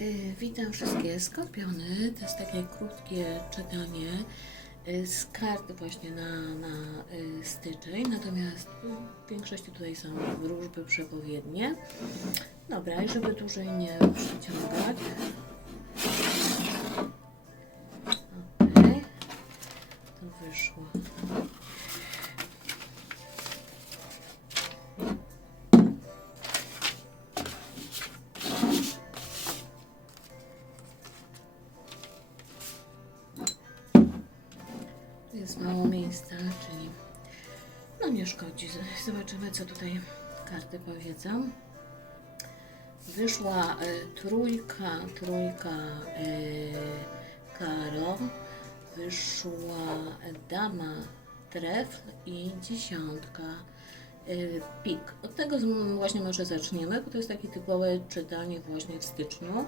Y, Witam wszystkie skorpiony. To jest takie krótkie czytanie y, z karty właśnie na, na y, styczeń, natomiast w większości tutaj są wróżby przepowiednie. Dobra, i żeby dłużej nie przyciągać. Okej, to wyszło. Jest mało miejsca, czyli no nie szkodzi. Zobaczymy, co tutaj karty powiedzą. Wyszła y, trójka, trójka y, karo, wyszła dama trefl i dziesiątka y, pik. Od tego właśnie może zaczniemy, bo to jest takie typowe czytanie właśnie w styczniu.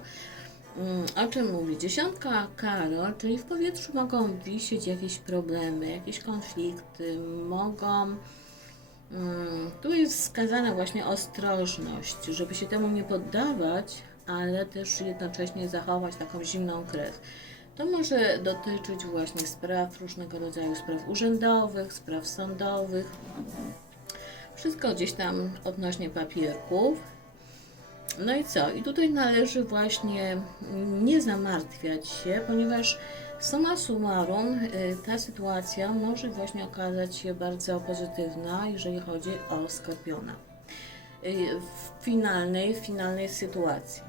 Mm, O czym mówi? Dziesiątka Karol, czyli w powietrzu mogą wisieć jakieś problemy, jakieś konflikty, mogą. mm, Tu jest wskazana właśnie ostrożność, żeby się temu nie poddawać, ale też jednocześnie zachować taką zimną krew. To może dotyczyć właśnie spraw różnego rodzaju spraw urzędowych, spraw sądowych. Wszystko gdzieś tam odnośnie papierków. No i co? I tutaj należy właśnie nie zamartwiać się, ponieważ summa summarum y, ta sytuacja może właśnie okazać się bardzo pozytywna, jeżeli chodzi o Skorpiona y, w finalnej, finalnej sytuacji.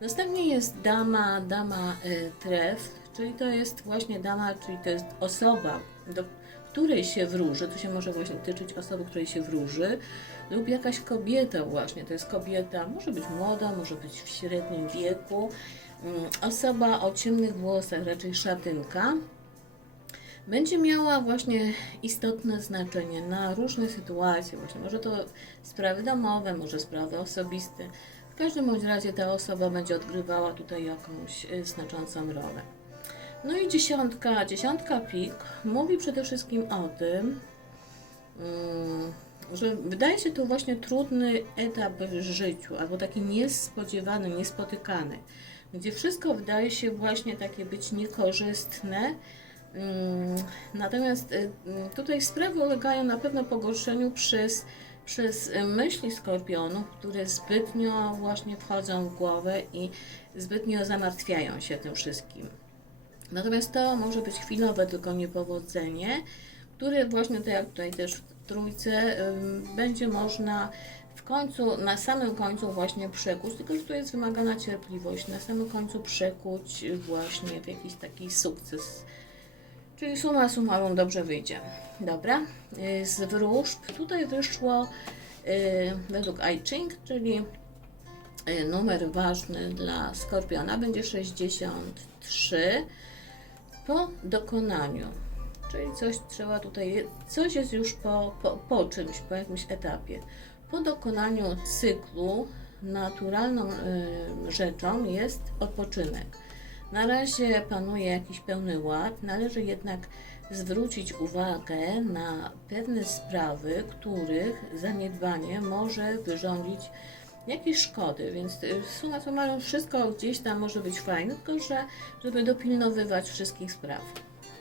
Następnie jest dama, dama y, tref, czyli to jest właśnie dama, czyli to jest osoba, do której się wróży, to się może właśnie tyczyć osoby, której się wróży, lub jakaś kobieta właśnie, to jest kobieta, może być młoda, może być w średnim wieku, mm, osoba o ciemnych włosach, raczej szatynka, będzie miała właśnie istotne znaczenie na różne sytuacje, właśnie może to sprawy domowe, może sprawy osobiste. W każdym bądź razie ta osoba będzie odgrywała tutaj jakąś y, znaczącą rolę. No i dziesiątka, dziesiątka pik mówi przede wszystkim o tym, mm, że wydaje się to właśnie trudny etap w życiu, albo taki niespodziewany, niespotykany, gdzie wszystko wydaje się właśnie takie być niekorzystne. Mm, Natomiast y, mm, tutaj sprawy ulegają na pewno pogorszeniu przez, przez myśli skorpionów, które zbytnio właśnie wchodzą w głowę i zbytnio zamartwiają się tym wszystkim. Natomiast to może być chwilowe tylko niepowodzenie, które właśnie tak jak tutaj też w trójce będzie można w końcu, na samym końcu właśnie przekuć, tylko że tu jest wymagana cierpliwość, na samym końcu przekuć właśnie w jakiś taki sukces. Czyli suma summarum dobrze wyjdzie. Dobra, y, z wróżb tutaj wyszło y, według I Ching, czyli y, numer ważny dla Skorpiona będzie 63 po dokonaniu. Czyli coś trzeba tutaj, coś jest już po, po, po czymś, po jakimś etapie. Po dokonaniu cyklu naturalną y, rzeczą jest odpoczynek. Na razie panuje jakiś pełny ład, należy jednak zwrócić uwagę na pewne sprawy, których zaniedbanie może wyrządzić jakieś szkody, więc y, suma summarum wszystko gdzieś tam może być fajne, tylko że żeby dopilnowywać wszystkich spraw.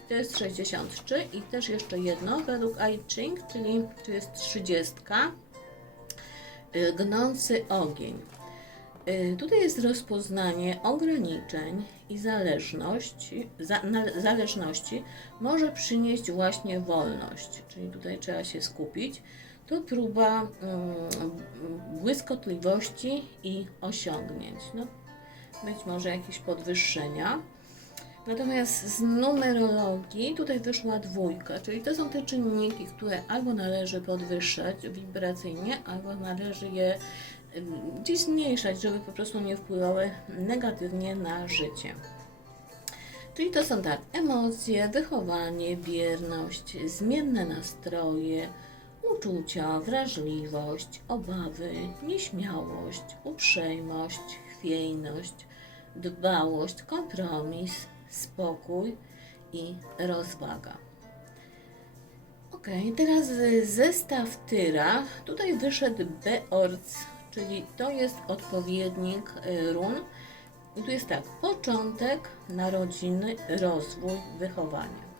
To jest 63 i też jeszcze jedno według I Ching, czyli to jest 30. y, Gnący ogień. Y, Tutaj jest rozpoznanie ograniczeń i zależności, za, zależności może przynieść właśnie wolność, czyli tutaj trzeba się skupić. To próba mm, błyskotliwości i osiągnięć. No, być może jakieś podwyższenia. Natomiast z numerologii tutaj wyszła dwójka, czyli to są te czynniki, które albo należy podwyższać wibracyjnie, albo należy je gdzieś zmniejszać, żeby po prostu nie wpływały negatywnie na życie. Czyli to są tak, emocje, wychowanie, bierność, zmienne nastroje, uczucia, wrażliwość, obawy, nieśmiałość, uprzejmość, chwiejność, dbałość, kompromis, spokój i rozwaga. Ok, teraz zestaw tyra. Tutaj wyszedł Beorc, czyli to jest odpowiednik y, run I tu jest tak, początek, narodziny, rozwój, wychowanie.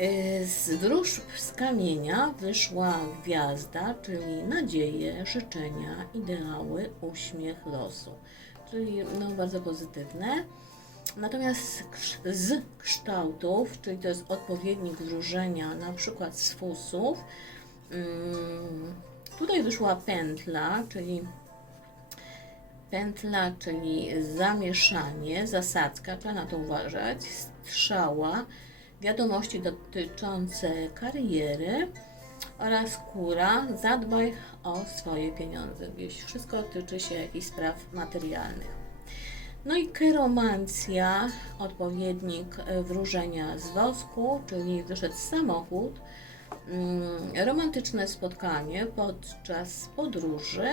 Y, Z wróżb z kamienia wyszła gwiazda, czyli nadzieje, życzenia, ideały, uśmiech losu. Czyli no, bardzo pozytywne. Natomiast z kształtów, czyli to jest odpowiednik wróżenia na przykład z fusów, mm, tutaj wyszła pętla, czyli pętla, czyli zamieszanie, zasadzka, trzeba na to uważać, strzała, wiadomości dotyczące kariery oraz kura, zadbaj o swoje pieniądze, wieś wszystko tyczy się jakichś spraw materialnych. No i keromancja, odpowiednik wróżenia z wosku, czyli wyszedł samochód, mm, romantyczne spotkanie podczas podróży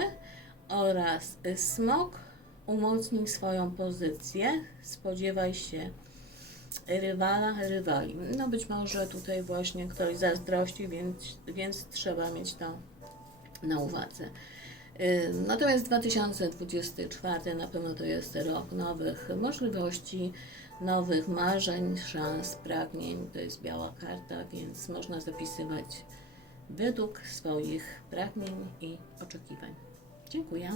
oraz smok, umocnij swoją pozycję, spodziewaj się rywala, rywali. No być może tutaj właśnie ktoś zazdrości, więc, więc trzeba mieć to na uwadze. Natomiast 2024 na pewno to jest rok nowych możliwości, nowych marzeń, szans, pragnień. To jest biała karta, więc można zapisywać według swoich pragnień i oczekiwań. Dziękuję.